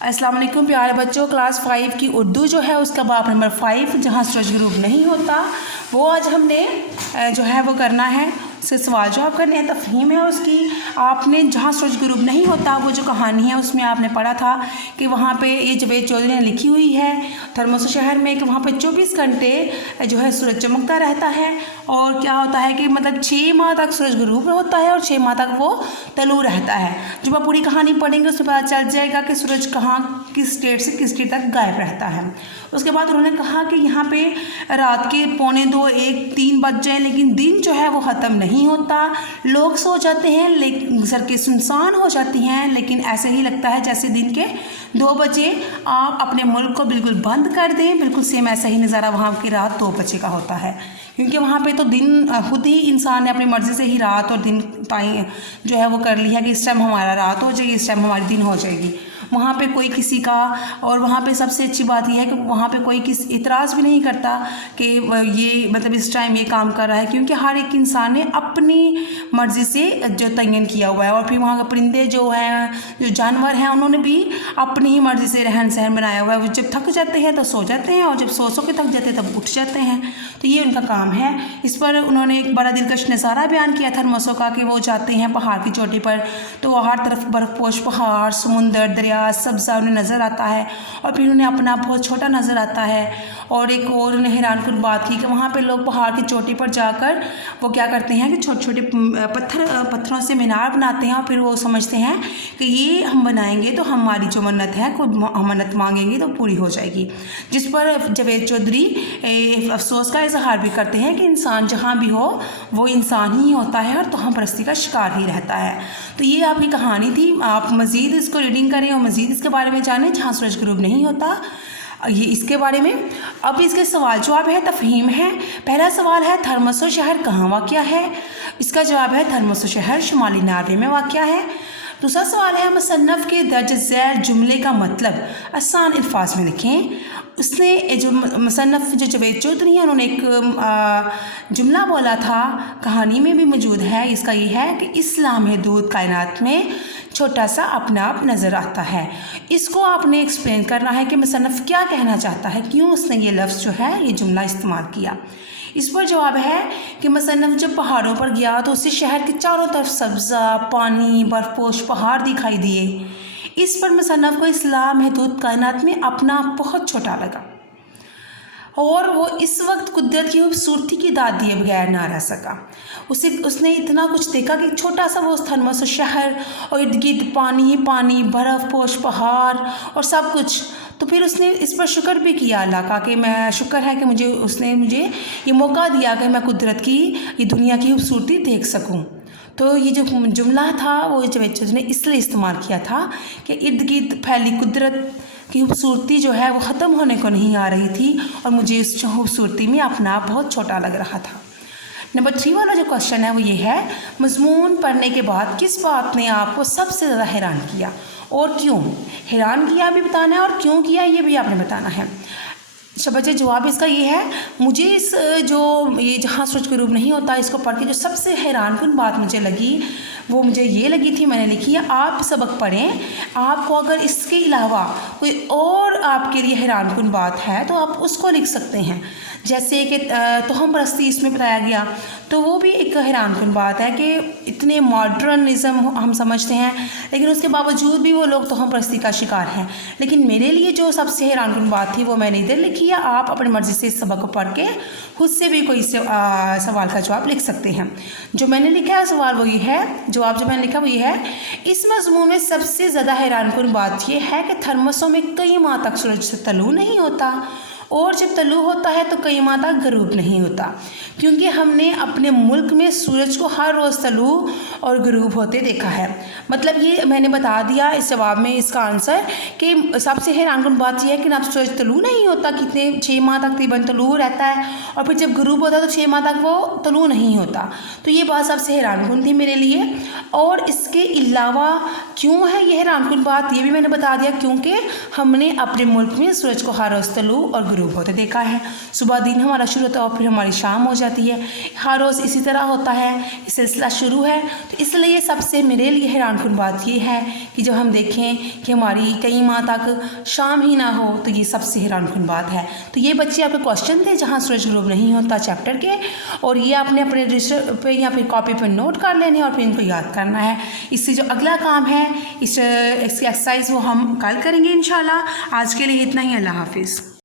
अस्सलाम वालेकुम प्यारे बच्चों। क्लास 5 की उर्दू जो है उसका बाब नंबर 5 जहाँ सूरज ग्रुप नहीं होता वो आज हमने जो है वो करना है। उससे सवाल जवाब करने हैं, तफहीम है उसकी। आपने जहाँ सूरज ग्रुप नहीं होता वो जो कहानी है उसमें आपने पढ़ा था कि वहाँ पे ये जावेद चौधरी ने लिखी हुई है थर्मस शहर में कि वहाँ पे 24 घंटे जो है सूरज चमकता रहता है और क्या होता है कि मतलब 6 माह तक सूरज ग्रुप होता है और 6 माह तक वो तलू रहता है। जब आप पूरी कहानी पढ़ेंगे उसमें पता चल जाएगा कि सूरज कहाँ किस स्टेट से किस स्टेट तक गायब रहता है। उसके बाद उन्होंने कहा कि यहाँ पे रात के 2:45, 1, 3 बज जाए लेकिन दिन जो है वो ख़त्म नहीं होता। लोग सो जाते हैं लेकिन सड़कें सुनसान हो जाती हैं, लेकिन ऐसे ही लगता है जैसे दिन के 2 बजे आप अपने मुल्क को बिल्कुल बंद कर दें। बिल्कुल सेम ऐसा ही नज़ारा वहाँ की रात 2 बजे का होता है, क्योंकि वहाँ पे तो दिन खुद ही इंसान ने अपनी मर्ज़ी से ही रात और दिन टाइम जो है वो कर लिया कि इस टाइम हमारा रात हो जाएगी, इस टाइम हमारी दिन हो जाएगी। वहाँ पे कोई किसी का, और वहाँ पे सबसे अच्छी बात यह है कि वहाँ पे कोई किस इतराज़ भी नहीं करता कि ये मतलब इस टाइम ये काम कर रहा है, क्योंकि हर एक इंसान ने अपनी मर्ज़ी से जो तयन किया हुआ है। और फिर वहाँ के परिंदे जो हैं, जो जानवर हैं, उन्होंने भी अपनी ही मर्ज़ी से रहन सहन बनाया हुआ है। वो जब थक जाते हैं तो सो जाते हैं और जब सो के थक जाते हैं तब उठ जाते हैं, तो ये उनका काम है। इस पर उन्होंने एक बड़ा दिलकश नज़ारा बयान किया था थर्मसों का कि वो जाते हैं पहाड़ की चोटी पर तो हर तरफ बर्फपोश पहाड़, समुंदर, दरिया, सब्ज़ा उन्हें नज़र आता है और फिर उन्हें अपना बहुत छोटा नज़र आता है। और एक और उन्हें हैरानकुन बात की कि वहाँ पे लोग पहाड़ की चोटी पर जाकर वो क्या करते हैं कि छोटे छोटे पत्थरों से मीनार बनाते हैं और फिर वो समझते हैं कि ये हम बनाएंगे तो हमारी जो मन्नत है, कोई मन्नत मांगेंगे तो पूरी हो जाएगी। जिस पर जावेद चौधरी अफसोस का इजहार भी करते हैं कि इंसान जहाँ भी हो वो इंसान ही होता है और तोहम परस्ती का शिकार ही रहता है। तो ये आपकी कहानी थी। आप मज़ीद इसको रीडिंग करें और मज़ीद इसके बारे में जानें जहाँ सूरज ग्रुप नहीं होता, ये इसके बारे में। अब इसके सवाल जवाब है, तफहीम है। पहला सवाल है थर्मस शहर कहाँ वाक़या है? इसका जवाब है थर्मस शहर शुमाली नॉर्वे में वाक़या है। दूसरा सवाल है मुसन्नफ़ के दर्ज ज़ैल जुमले का मतलब आसान अल्फाज में लिखें। उसने जो मुसन्नफ़ जो जावेद चौधरी हैं उन्होंने एक जुमला बोला था, कहानी में भी मौजूद है। इसका ये है कि इस्लाम है दूध कायनात में छोटा सा अपना आप नज़र आता है। इसको आपने एक्सप्लेन करना है कि मुसन्नफ़ क्या कहना चाहता है, क्यों उसने ये लफ्ज़ जो है ये जुमला इस्तेमाल किया। इस पर जवाब है कि मुसन्नफ़ जब पहाड़ों पर गया तो उसे शहर के चारों तरफ सब्ज़ा, पानी, बर्फपोश पहाड़ दिखाई दिए। इस पर मुसन्नफ़ को इस्लाम है दूध कायनात में अपना बहुत छोटा लगा और वो इस वक्त कुदरत की खूबसूरती की दाद दिए बगैर ना रह सका। उसने इतना कुछ देखा कि छोटा सा वो थर्मस शहर और इर्द गिर्द पानी ही पानी, बर्फ़ पोश पहाड़ और सब कुछ। तो फिर उसने इस पर शुक्र भी किया अल्लाह का कि मैं शुक्र है कि उसने मुझे ये मौका दिया कि मैं कुदरत की ये दुनिया की खूबसूरती देख सकूं। तो ये जो जुमला था वो जावेद चौधरी ने इसलिए इस्तेमाल किया था कि इर्द गिर्द फैली कुदरत की खूबसूरती जो है वो ख़त्म होने को नहीं आ रही थी और मुझे इस खूबसूरती में अपना बहुत छोटा लग रहा था। नंबर 3 वाला जो क्वेश्चन है वो ये है, मज़मून पढ़ने के बाद किस बात ने आपको सबसे ज़्यादा हैरान किया और क्यों? हैरान किया भी बताना है और क्यों किया ये भी आपने बताना है। बच्चे जवाब इसका ये है, मुझे इस जो ये जहाँ सूरज ग्रुप नहीं होता इसको पढ़ के जो सबसे हैरानकुन बात मुझे लगी वो मुझे ये लगी थी, मैंने लिखी है। आप सबक पढ़ें, आपको अगर इसके अलावा कोई और आपके लिए हैरानकुन बात है तो आप उसको लिख सकते हैं। जैसे कि तोहम परस्ती इसमें बताया गया तो वो भी एक हैरानकुन बात है कि इतने मॉडर्निज़म हम समझते हैं लेकिन उसके बावजूद भी वो लोग तोहम परस्ती का शिकार हैं। लेकिन मेरे लिए जो सबसे हैरानकुन बात थी वो मैंने इधर लिखी है। आप अपनी मर्ज़ी से इस सबक को पढ़ के खुद से भी कोई सवाल का जवाब लिख सकते हैं। जो मैंने लिखा है सवाल वो ये है, जवाब जो मैंने लिखा वो ये है, इस मज़मून में सबसे ज़्यादा हैरानकुन बात यह है कि थर्मसों में कई माह तक सूरज से तलू नहीं होता और जब तलू होता है तो कई माह तक गरूब नहीं होता, क्योंकि हमने अपने मुल्क में सूरज को हर रोज़ तलू और गरूब होते देखा है। मतलब ये मैंने बता दिया इस जवाब में इसका आंसर कि सबसे हैरानकुन बात यह है कि ना सूरज तलू नहीं होता, कितने 6 माह तक तकरीबन तलू रहता है और फिर जब गरूब होता है तो 6 माह तक वो तलू नहीं होता। तो ये बात सबसे हैरानकुन थी मेरे लिए। और इसके अलावा क्यों है ये हैरानकुन बात ये भी मैंने बता दिया, क्योंकि हमने अपने मुल्क में सूरज को हर रोज़ तलू और गरूब होते देखा है। सुबह दिन हमारा शुरू होता है और फिर हमारी शाम हो जाती है, हर रोज़ इसी तरह होता है, ये सिलसिला शुरू है। तो इसलिए सबसे मेरे लिए हैरान हैरानकुन बात ये है कि जब हम देखें कि हमारी कई माह तक शाम ही ना हो, तो ये सबसे हैरानकुन बात है। तो ये बच्चे आपके क्वेश्चन थे जहाँ सूरज ग्रुप नहीं होता चैप्टर के, और ये आपने अपने रजिस्टर पे या फिर कॉपी पे नोट कर लेने और फिर इनको याद करना है। इससे जो अगला काम है इसकी एक्सरसाइज वो हम कल करेंगे इंशाल्लाह। आज के लिए इतना ही। अल्लाह हाफिज़।